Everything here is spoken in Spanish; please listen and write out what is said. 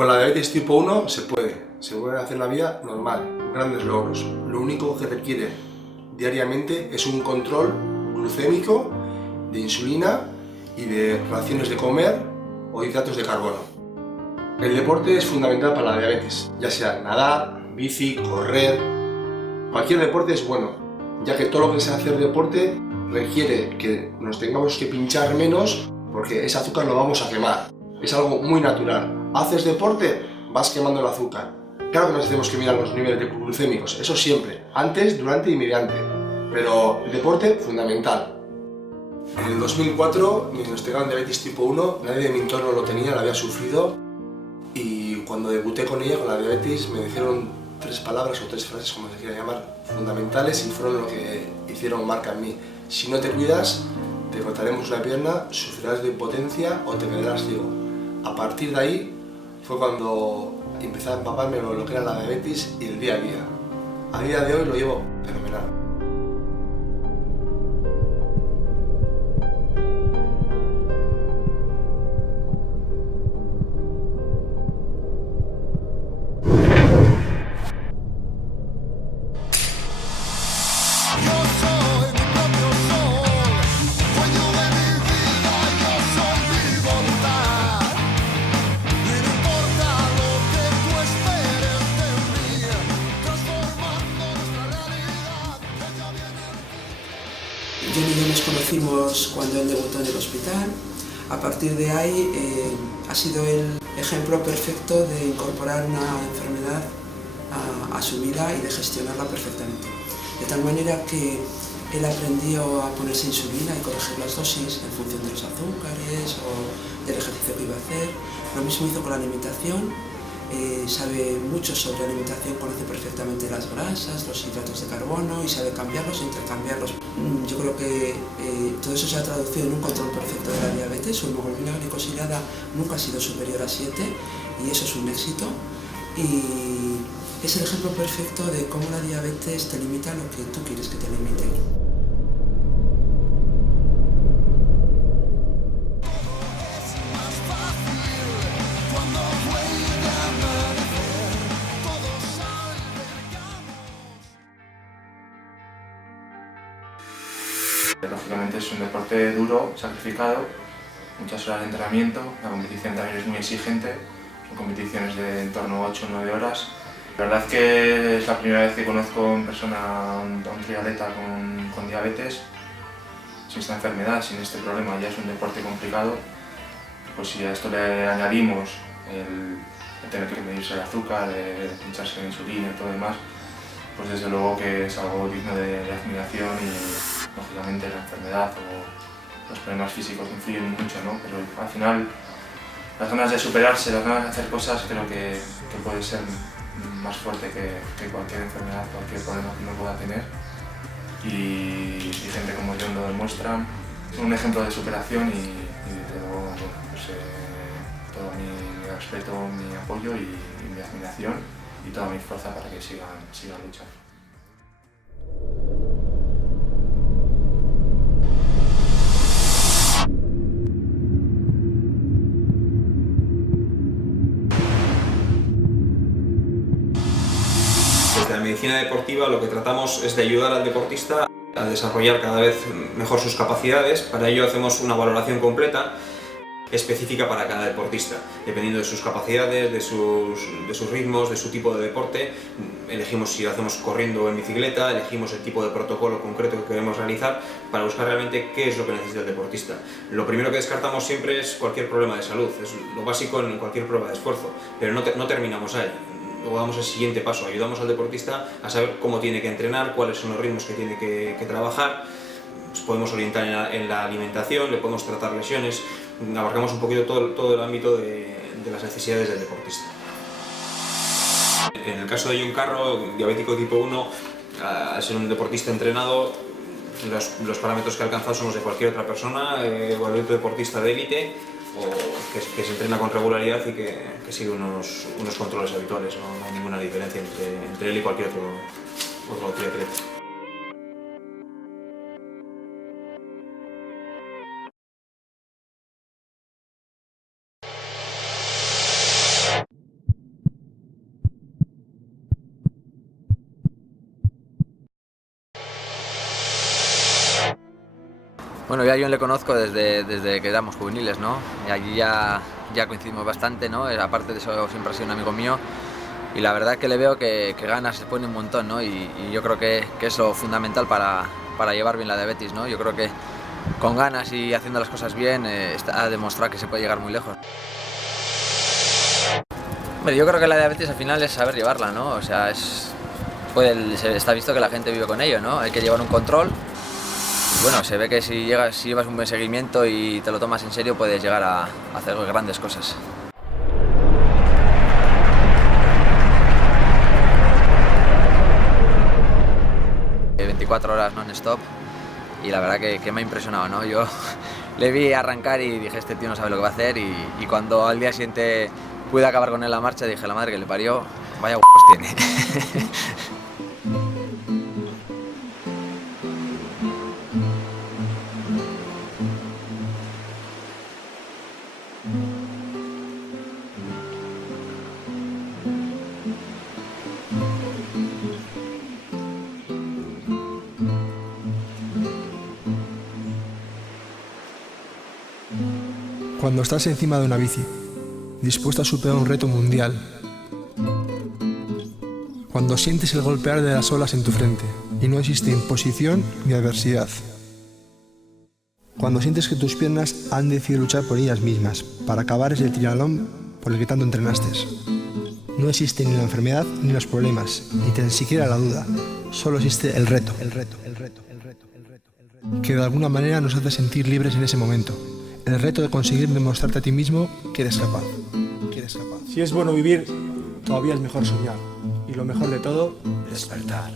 Con la diabetes tipo 1 se puede hacer la vida normal, grandes logros. Lo único que requiere diariamente es un control glucémico, de insulina y de raciones de comer o hidratos de carbono. El deporte es fundamental para la diabetes, ya sea nadar, bici, correr. Cualquier deporte es bueno, ya que todo lo que sea hacer deporte requiere que nos tengamos que pinchar menos porque ese azúcar lo vamos a quemar. Es algo muy natural. Haces deporte, vas quemando el azúcar. Claro que nos tenemos que mirar los niveles glucémicos, eso siempre, antes, durante y mediante. Pero el deporte, fundamental. En el 2004 me diagnosticaron diabetes tipo 1, nadie de mi entorno lo tenía, lo había sufrido. Y cuando debuté con ella, con la diabetes, me dijeron 3 palabras o 3 frases, como se quiera llamar, fundamentales y fueron lo que hicieron marca en mí. Si no te cuidas, te cortaremos una pierna, sufrirás de impotencia o te quedarás ciego. A partir de ahí fue cuando empecé a empaparme lo que era la diabetes y el día a día. A día de hoy lo llevo fenomenal. Jenny y yo nos conocimos cuando él debutó en el hospital. A partir de ahí ha sido el ejemplo perfecto de incorporar una enfermedad a su vida y de gestionarla perfectamente. De tal manera que él aprendió a ponerse insulina y corregir las dosis en función de los azúcares o del ejercicio que iba a hacer. Lo mismo hizo con la alimentación. Sabe mucho sobre alimentación, conoce perfectamente las grasas, los hidratos de carbono y sabe cambiarlos e intercambiarlos. Yo creo que todo eso se ha traducido en un control perfecto de la diabetes. Su hemoglobina glicosilada nunca ha sido superior a 7 y eso es un éxito. Y es el ejemplo perfecto de cómo la diabetes te limita lo que tú quieres que te limite. Lógicamente es un deporte duro, sacrificado, muchas horas de entrenamiento, la competición también es muy exigente, son competiciones de en torno a 8 o 9 horas. La verdad es que es la primera vez que conozco en persona a un triatleta con diabetes, sin esta enfermedad, sin este problema. Ya es un deporte complicado, pues si a esto le añadimos el tener que medirse el azúcar, de pincharse la insulina y todo lo demás, pues desde luego que es algo digno de admiración y lógicamente la enfermedad o los problemas físicos influyen mucho, ¿no? Pero al final las ganas de superarse, las ganas de hacer cosas creo que puede ser más fuerte que cualquier enfermedad, cualquier problema que uno pueda tener y gente como yo lo demuestra. Es un ejemplo de superación y desde luego bueno, pues, todo mi respeto, mi apoyo y mi admiración y toda mi fuerza para que sigan luchando. Desde la medicina deportiva lo que tratamos es de ayudar al deportista a desarrollar cada vez mejor sus capacidades. Para ello hacemos una valoración completa específica para cada deportista, dependiendo de sus capacidades, de sus ritmos, de su tipo de deporte. Elegimos si lo hacemos corriendo o en bicicleta, elegimos el tipo de protocolo concreto que queremos realizar para buscar realmente qué es lo que necesita el deportista. Lo primero que descartamos siempre es cualquier problema de salud, es lo básico en cualquier prueba de esfuerzo, pero no terminamos ahí. Luego damos el siguiente paso, ayudamos al deportista a saber cómo tiene que entrenar, cuáles son los ritmos que tiene que trabajar. Pues podemos orientar en la alimentación, le podemos tratar lesiones, abarcamos un poquito todo el ámbito de las necesidades del deportista. En el caso de John Carro, diabético tipo 1, al ser un deportista entrenado, los parámetros que ha alcanzado son los de cualquier otra persona, cualquier otro deportista de élite, o que se entrena con regularidad y que sigue unos controles habituales. No hay ninguna diferencia entre él y cualquier otro triatleta. Bueno, yo a John le conozco desde que éramos juveniles, ¿no? Y allí ya coincidimos bastante, ¿no? Aparte de eso, siempre ha sido un amigo mío. Y la verdad que le veo que ganas se pone un montón, ¿no? Y yo creo que es lo fundamental para llevar bien la diabetes, ¿no? Yo creo que con ganas y haciendo las cosas bien ha demostrado que se puede llegar muy lejos. Hombre, yo creo que la diabetes al final es saber llevarla, ¿no? O sea, está visto que la gente vive con ello, ¿no? Hay que llevar un control. Bueno, se ve que si llevas un buen seguimiento y te lo tomas en serio, puedes llegar a hacer grandes cosas. Eh, 24 horas non-stop y la verdad que me ha impresionado, ¿no? Yo le vi arrancar y dije, este tío no sabe lo que va a hacer, y cuando al día siguiente pude acabar con él la marcha, dije, la madre que le parió, vaya huevos tiene. Cuando estás encima de una bici, dispuesto a superar un reto mundial. Cuando sientes el golpear de las olas en tu frente y no existe imposición ni adversidad. Cuando sientes que tus piernas han decidido luchar por ellas mismas para acabar ese triatlón por el que tanto entrenaste. No existe ni la enfermedad ni los problemas, ni tan siquiera la duda. Solo existe el reto, que de alguna manera nos hace sentir libres en ese momento. El reto de conseguir demostrarte a ti mismo que eres capaz. Si es bueno vivir, todavía es mejor soñar. Y lo mejor de todo, despertar.